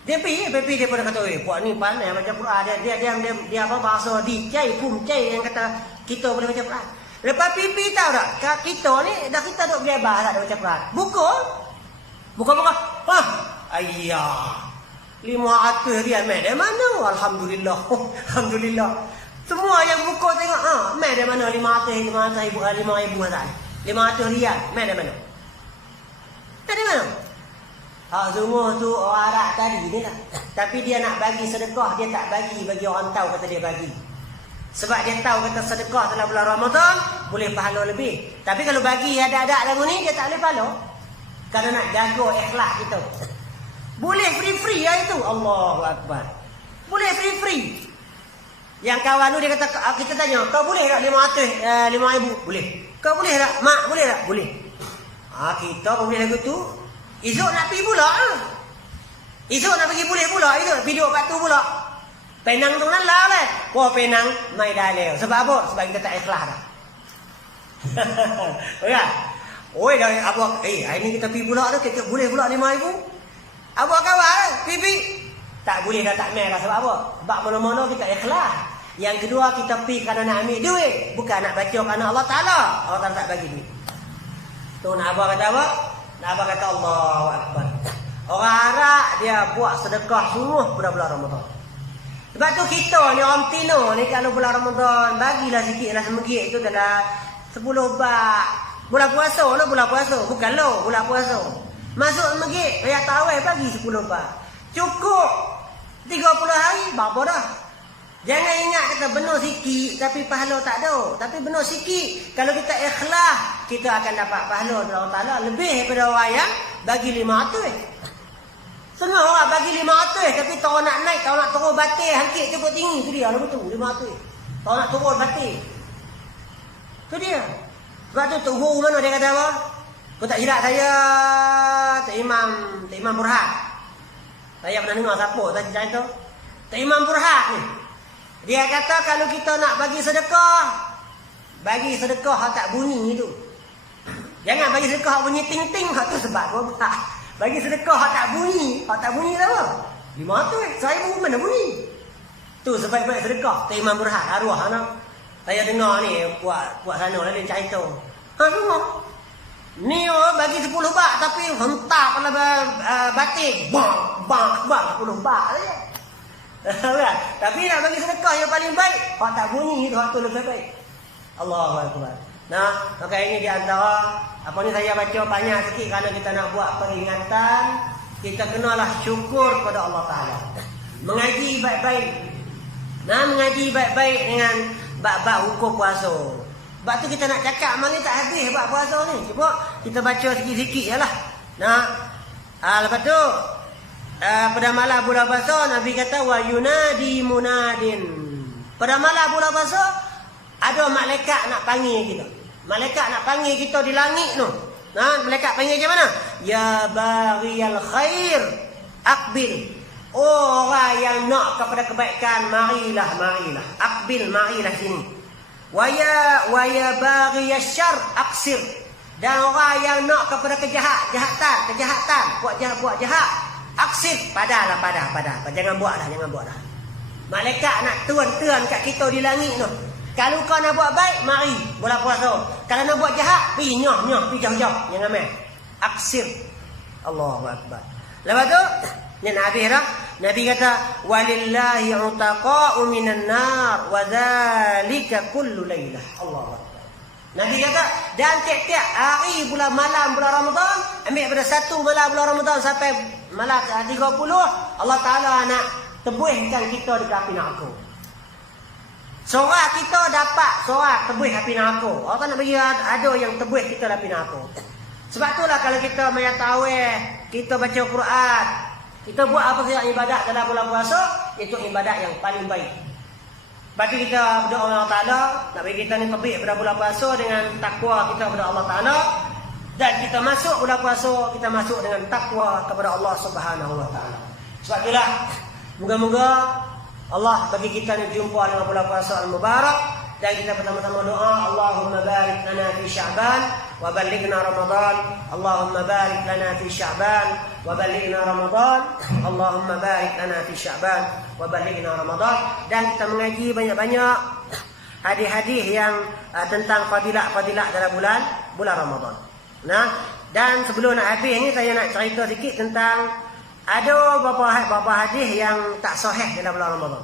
dia pun kata, puak ni pandai baca Quran. Dia apa bahasa dicai yang kata kita boleh baca Quran. Lepas pipi tahu tak? Kita ni dah kita duk bebas tak ada baca Quran. Buka. Ayah. 500 riyal mai dari mana? Alhamdulillah. Semua yang buka tengok, mai dari mana 500 ribu tak. 500 riyal mai dari mana? Dari mana? Semua tu orang Arab tadi ni lah. Tapi dia nak bagi sedekah, dia tak bagi orang tahu kata dia bagi. Sebab dia tahu kata sedekah dalam bulan Ramadan boleh pahala lebih. Tapi kalau bagi ada-ada lagu ni dia tak boleh pahala. Kalau nak jaga ikhlas kita. Boleh free lah itu. Allahu Akbar. Boleh free. Yang kawan tu dia kata, kita tanya, kau boleh tak 5,000? Boleh. Kau boleh tak? Mak boleh tak? Boleh. Kita pun boleh lagu tu. Esok nak pergi pula. Esok nak pergi boleh pula. Esok pergi duduk batu pula. Penang tu nak lah kan? Wah Penang, mai dah leo. Sebab apa? Sebab kita tak ikhlas dah. Kan? Oi dah abang, hari ni kita pergi pula tu, kita boleh pula 5,000. Abang kawan, pergi. Tak boleh dah tak mai dah sebab apa? Sebab mana-mana kita ikhlas. Yang kedua kita pergi kerana nak ambil duit, bukan nak baca kerana Allah Taala. Allah Taala tak bagi duit. Tu nak abang kata apa? Nak abang kata Allahu Akbar. Orang Arab dia buat sedekah sungguh pada bulan Ramadan. Sebab tu kita ni orang Tino ni kalau bulan Ramadan bagilah sikitlah semegit itu dalam 10 bak. Bulan puasa lah bulan puasa. Bukan lo bulan puasa. Masuk masjid. Raya Tarawih bagi 10 bak. Cukup 30 hari. Berapa dah? Jangan ingat kata benar sikit. Tapi pahala tak ada. Tapi benar sikit. Kalau kita ikhlas. Kita akan dapat pahala dari Allah Ta'ala. Lebih daripada orang yang bagi 500. Setengah orang bagi 500. Tapi tahu nak naik. Tahu nak turun batik. Hangkit ceput tinggi. Itu dia lah betul. 500. Tahu nak turun batik. Itu dia. Sebab tu Tok Guru mana dia kata apa? Kau tak silap saya Tok Imam Burhan. Saya pernah dengar siapa tadi cerita tu. Tok Imam Burhan ni. Dia kata kalau kita nak bagi sedekah tak bunyi tu. Jangan bagi sedekah bunyi ting-ting tu sebab apa? Bagi sedekah tak bunyi apa? 500. Saya pun mana bunyi. Tu sebaik-baik sedekah Tok Imam Burhan arwah anak. Saya dengar ni puak sana lah dia cerita. Dengar. Ni bagi 10 bak tapi hentak pada batik. Bang 10 bak saja. Kan? Tapi nak bagi sedekah yang paling baik, hak tak bunyi tu hak tu lebih baik. Allahu Akbar. Nah, maka ini di antara apa ni saya baca banyak sikit kalau kita nak buat peringatan, kita kenalah syukur kepada Allah Taala. Mengaji baik-baik. Mengaji baik-baik dengan bab-bab hukum puasa. Sebab tu kita nak cakap malam ni tak habis bab puasa ni. Cuba kita baca sikit-sikit jelah. Lepas tu pada malam bulan puasa Nabi kata wa yunadi munadin. Pada malam bulan puasa Ada malaikat nak panggil kita. Malaikat nak panggil kita di langit tu. Nah, malaikat panggil macam mana? Ya baghiyal khair, aqbil. Orang yang nak kepada kebaikan, marilah, marilah. Aqbil, marilah sini. Wa ya baghiyasy syarr, aqsir. Dan orang yang nak kepada kejahatan, buat jahat, aqsir, padahlah. Jangan buat dah. Malaikat nak tuan kat kita di langit tu. Kalau kau nak buat baik, mari bulan puasa. Kalau nak buat jahat, pergi nyoh, pergi jauh-jauh. Jangan main. Aksir. Allahu Akbar. Lepas tu, ni Nabi kata, walillahi utaqa'u minan nar wa dzalika kullu lailah. Allahu Akbar. Nabi kata, dan tiap-tiap hari malam bulan Ramadan, ambil pada satu malam bulan Ramadan sampai malam 30, Allah Taala nak tebuskan kita dekat api neraka. Seorang kita dapat seorang tebus api neraka. Allah nak bagi ada yang tebus kita api neraka. Sebab itulah kalau kita mayataweh, kita baca Quran, kita buat apa saja ibadat dalam bulan puasa, itu ibadat yang paling baik. Bagi kita berdoa Allah Taala, nak bagi kita ni tebus pada bulan puasa dengan takwa kita kepada Allah Taala, dan kita masuk bulan puasa, kita masuk dengan takwa kepada Allah Subhanahu Wa Taala. Sebab itulah moga-moga Allah bagi kita ni jumpa dengan bulan puasa al-mubarak, dan kita bersama-sama doa, Allahumma barik lana fi Sya'ban wa ballighna Ramadan. Allahumma barik lana fi Sya'ban wa ballighna Ramadan. Allahumma barik lana fi Sya'ban wa ballighna Ramadan. Dan kita mengaji banyak-banyak hadis-hadis yang tentang fadilat-fadilat dalam bulan Ramadan. Nah, dan sebelum nak habis ni saya nak cerita sikit tentang ada beberapa hadis yang tak sahih dalam bulan Ramadan.